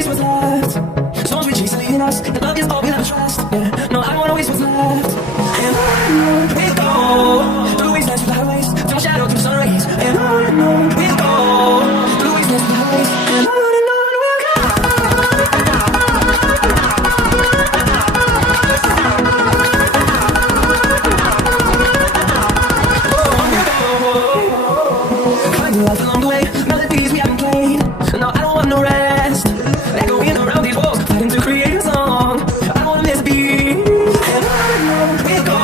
waste what's left. Storms we chase leading us, and love is all we'll ever trust. Yeah, no, I don't wanna waste what's left. And on we go, through wastelands with highways, through shadow, through sun rays. And on we go, through wastelands with highways. And on we'll go. Finding life along the way, melodies we haven't played. No, I don't want no rest. Echoing around these walls, fighting to create a song. I don't wanna miss a beat. And on we'll go,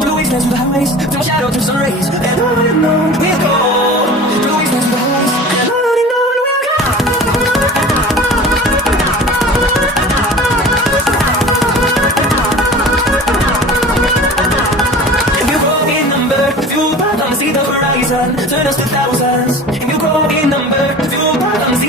through wastelands with highways, through shadow, through sun rays. And on we'll go, through wastelands with highways. And on we'll go. If you grow in number, if you come and see the horizon, turn us to thousands. If you grow in number, if you come and see